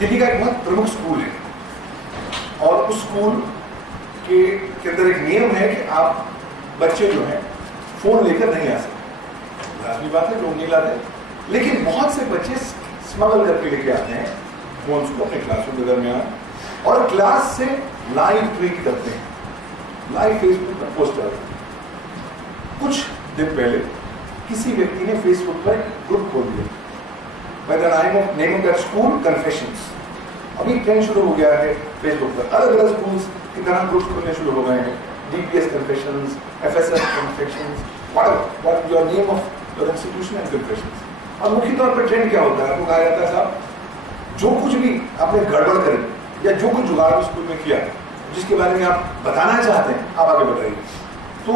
दिल्ली का एक बहुत प्रमुख स्कूल है और उस स्कूल के अंदर एक नियम है कि आप बच्चे जो हैं फोन लेकर नहीं आ सकते। लाजमी बात है, लोग नहीं ला रहे, लेकिन बहुत से बच्चे स्मगल करके लेके आते हैं फोन्स को अपने क्लासरूम के दरमियान और क्लास से लाइव ट्वीट करते हैं, लाइव फेसबुक पर पोस्ट करते हैं। कुछ दिन पहले किसी व्यक्ति ने फेसबुक पर ग्रुप खोल दिया by the name of that school Confessions। अभी ट्रेंड शुरू हो गया है फेसबुक पर, अलग अलग स्कूल्स की तरह ग्रुप्स खुलने शुरू हो गए हैं, DPS Confessions, FSS Confessions, what your name of your institution and Confessions। और मुख्य तौर पर ट्रेंड क्या होता है, आपको कहा जाता है साहब जो कुछ भी आपने गड़बड़ करी या जो कुछ जुगाड़ स्कूल में किया जिसके बारे में आप बताना चाहते हैं आप आगे बताइए। तो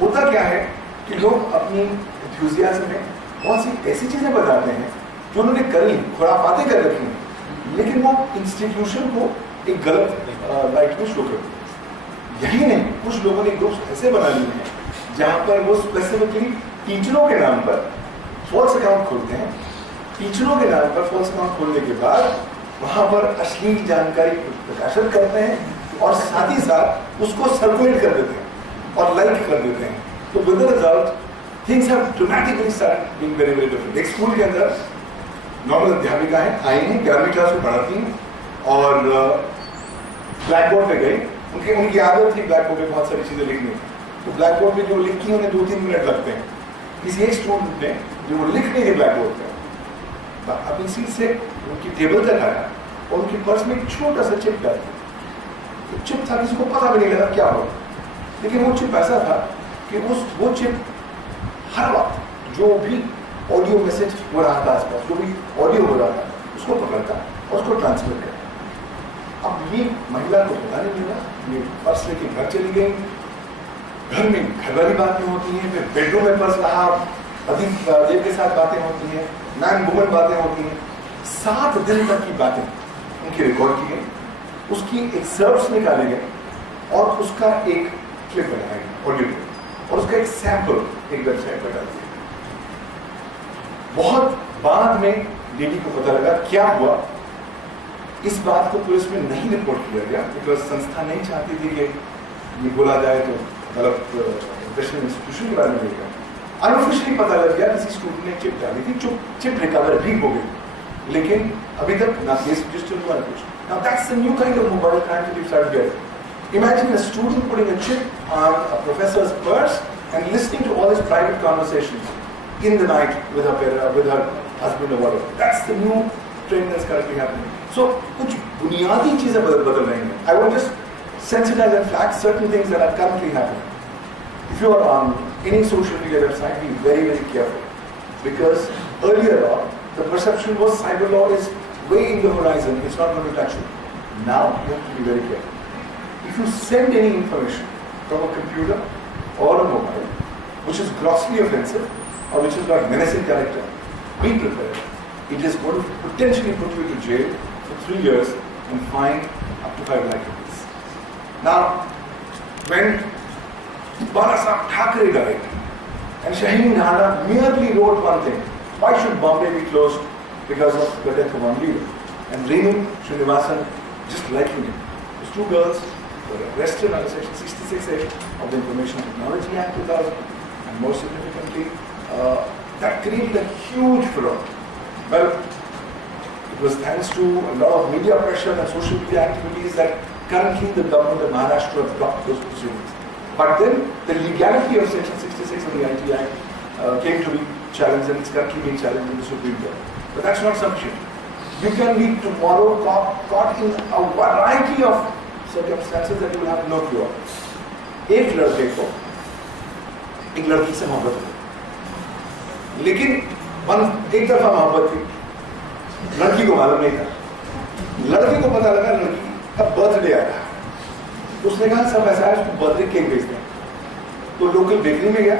होता क्या है कि लोग अपनी एंथुसियाज्म में बहुत सी ऐसी चीजें बताते हैं जो उन्होंने करी, खुराफातें कर रखी हैं, लेकिन वो इंस्टीट्यूशन को एक गलत लाइट में शो करते हैं। यही नहीं, कुछ लोगों ने ग्रुप्स ऐसे बना लिए हैं जहां पर वो स्पेसिफिकली टीचरों के नाम पर फॉल्स अकाउंट खोलते हैं। टीचरों के नाम पर फॉल्स अकाउंट खोलने के बाद वहां पर अश्लील जानकारी प्रकाशित करते हैं और साथ ही साथ उसको सर्कुलेट कर देते हैं और लाइक कर देते हैं। तो with the result things have dramatically started being very very different. एक स्कूल के अंदर नॉर्मल अध्यापिकाएं आई हैं, 11वीं क्लास में पढ़ाती हैं और ब्लैक बोर्ड पे गई। उनकी आदत थी ब्लैक बोर्ड पे बहुत सारी चीजें लिखनी, तो ब्लैक बोर्ड पे जो लिखी उन्हें 2-3 मिनट लगते हैं। किसी एक स्टूडेंट ने जो वो लिख नहीं है ब्लैक बोर्ड पे, अपनी सीट से उनकी टेबल तक आया और उनकी पर्स में एक छोटा सा चिप डाल दिया। तो चिप था, किसी को पता भी नहीं लगा क्या हो, लेकिन वो चिप ऐसा था कि वो चिप हर वक्त जो भी ऑडियो मैसेज हो रहा था आसपास, जो भी ऑडियो हो रहा था उसको पकड़ता और उसको ट्रांसफर करता। अब ये महिला को पता नहीं लगा, ये पर्स लेके घर चली गई, घर में घर वाली बातें होती हैं, फिर बेडरूम में पर्स रहा, अधिक देव के साथ बातें होती हैं, मैन वुमन बातें होती हैं। 7 दिन तक की बातें उनकी रिकॉर्ड की गई, उसकी एक्सर्प्ट्स निकाले गए और उसका एक क्लिप बनाया गया ऑडियो क्लिप, और उसका एक सैंपल एक वेबसाइट पर डाल दिया। बहुत बाद में डीडी को पता लगा क्या हुआ। इस बात को पुलिस में नहीं रिपोर्ट किया गया बिकॉज संस्था नहीं चाहती थी कि ये बोला जाए तो गलत एजुकेशनल इंस्टीट्यूशन के बारे में लेगा। अनऑफिशियली पता लग गया किसी स्टूडेंट ने चिप डाली थी, चिप रिकवर भी हो गई, लेकिन अभी तक ना केस रजिस्टर हुआ ना कुछ। Now that's the new kind of mobile crime that we start getting. Imagine a student putting a chip on a professor's purse and listening to all his private conversations in the night with her husband or whatever. That's the new trend that's currently happening. So, कुछ बुनियादी चीजें बदल रही हैं. I want just sensitize and flag certain things that are currently happening. If you are on any social media website, be very, very careful. Because earlier on, the perception was cyber law is way in the horizon, it's not going to touch you. Now, you have to be very careful. If you send any information from a computer or a mobile, which is grossly offensive or which has got menacing character, be prepared. It is going to potentially put you to jail for 3 years and fine up to 5 lakh rupees. Now, when Balasaheb Thackeray died, and Shaheen Dhanda merely wrote one thing: why should Bombay be closed because of the death of one leader? And Renu Srinivasan just liking it. Those 2 girls were arrested under Section 66A of the Information Technology Act 2000, and more significantly, that created a huge furore. Well, it was thanks to a lot of media pressure and social media activities that currently the government of Maharashtra blocked those proceedings. But then the legality of Section 66 of the IT Act came to be challenged, and it's currently being challenged in the Supreme Court. But that's not sufficient. You can be tomorrow caught in a variety of circumstances that you will have no clue of. एक लड़के को एक लड़की से मोहब्बत हुई, लेकिन एक तरफा मोहब्बत थी, लड़की को मालूम नहीं था। लड़के को पता लगा लड़की का बर्थडे आ रहा, उसने कहा सब ऐसा है, उसको बर्थडे केक भेज दें। तो लोकल बेकरी में गया,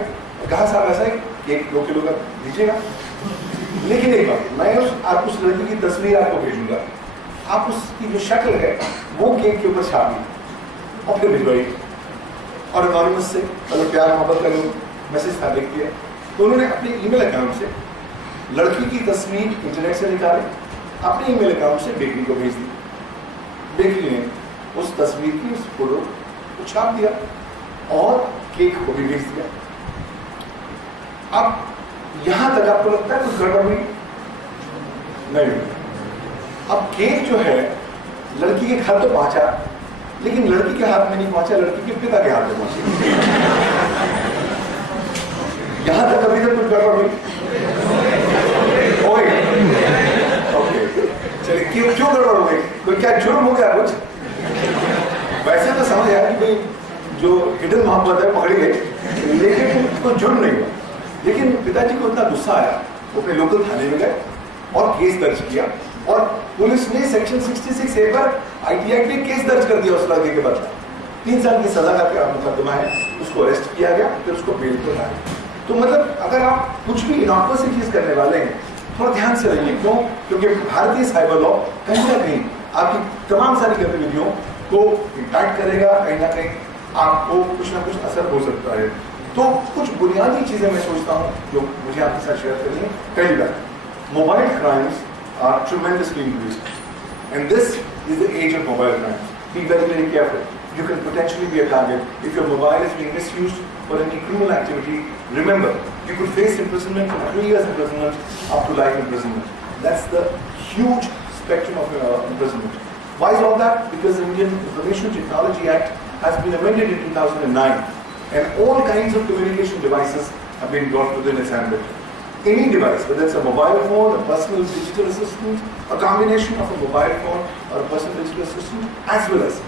कहा साहब ऐसा है केक 2 किलो का दीजिएगा, लेकिन एक बात, मैं उस लड़की की तस्वीर आपको भेजूंगा, आप उसकी जो शक्ल है वो केक के ऊपर छाप दी और फिर भिजवाई। और एनोनिमस से मतलब प्यार मोहब्बत का जो मैसेज था लिख दिया। तो उन्होंने अपने ईमेल अकाउंट से लड़की की तस्वीर इंटरनेट से निकाली अपने ईमेल अकाउंट से बेकरी को भेज दी। बेकरी ने उस तस्वीर की उस फोटो को छाप दिया और केक को भी भेज दिया। अब यहां तक आपको लगता है कुछ गड़बड़ हुई? नहीं। अब केक जो है लड़की के घर तो पहुंचा, लेकिन लड़की के हाथ में नहीं पहुंचा, लड़की के पिता के हाथ में पहुंचा। यहां तक अभी तक कुछ गड़बड़ हुई? ओके, चलिए क्यों गड़बड़ हो गई? कोई क्या जुर्म हो गया कुछ? वैसे तो समझ आया कि भाई जो हिडन मोहब्बत है पकड़ी गई, लेकिन कोई जुर्म नहीं हुआ। लेकिन पिताजी को इतना गुस्सा आया, वो अपने लोकल थाने में गए और केस दर्ज किया और पुलिस ने सेक्शन 66A पर ITI में केस दर्ज कर दिया उस लड़के के बदला। 3 साल की सजा का मुकदमा है, उसको अरेस्ट किया गया, फिर उसको बेल पर लाया। तो मतलब अगर आप कुछ भी इनॉक्यूअस चीज करने वाले हैं, थोड़ा ध्यान से रहिए। क्यों? क्योंकि भारतीय साइबर लॉ कहीं ना कहीं आपकी तमाम सारी गतिविधियों को इम्पैक्ट करेगा, कहीं ना कहीं आपको कुछ ना कुछ असर हो सकता है। तो कुछ बुनियादी चीजें मैं सोचता हूँ जो मुझे आपके साथ शेयर करनी है। पहली बात, mobile crimes are tremendously increased, and this is the age of mobile crime. Be very, very careful. You can potentially be a target if your mobile is being misused for any criminal activity. Remember, you could face imprisonment from 3 years imprisonment up to life imprisonment. That's the huge spectrum of imprisonment. Why is all that? Because the Indian Information Technology Act has been amended in 2009, and all kinds of communication devices have been brought within its ambit. Any device, whether it's a mobile phone, a personal digital assistant, a combination of a mobile phone or a personal digital assistant, as well as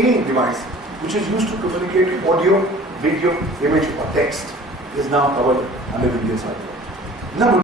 any device which is used to communicate audio, video, image or text, is now covered under the Indian Cyber Law.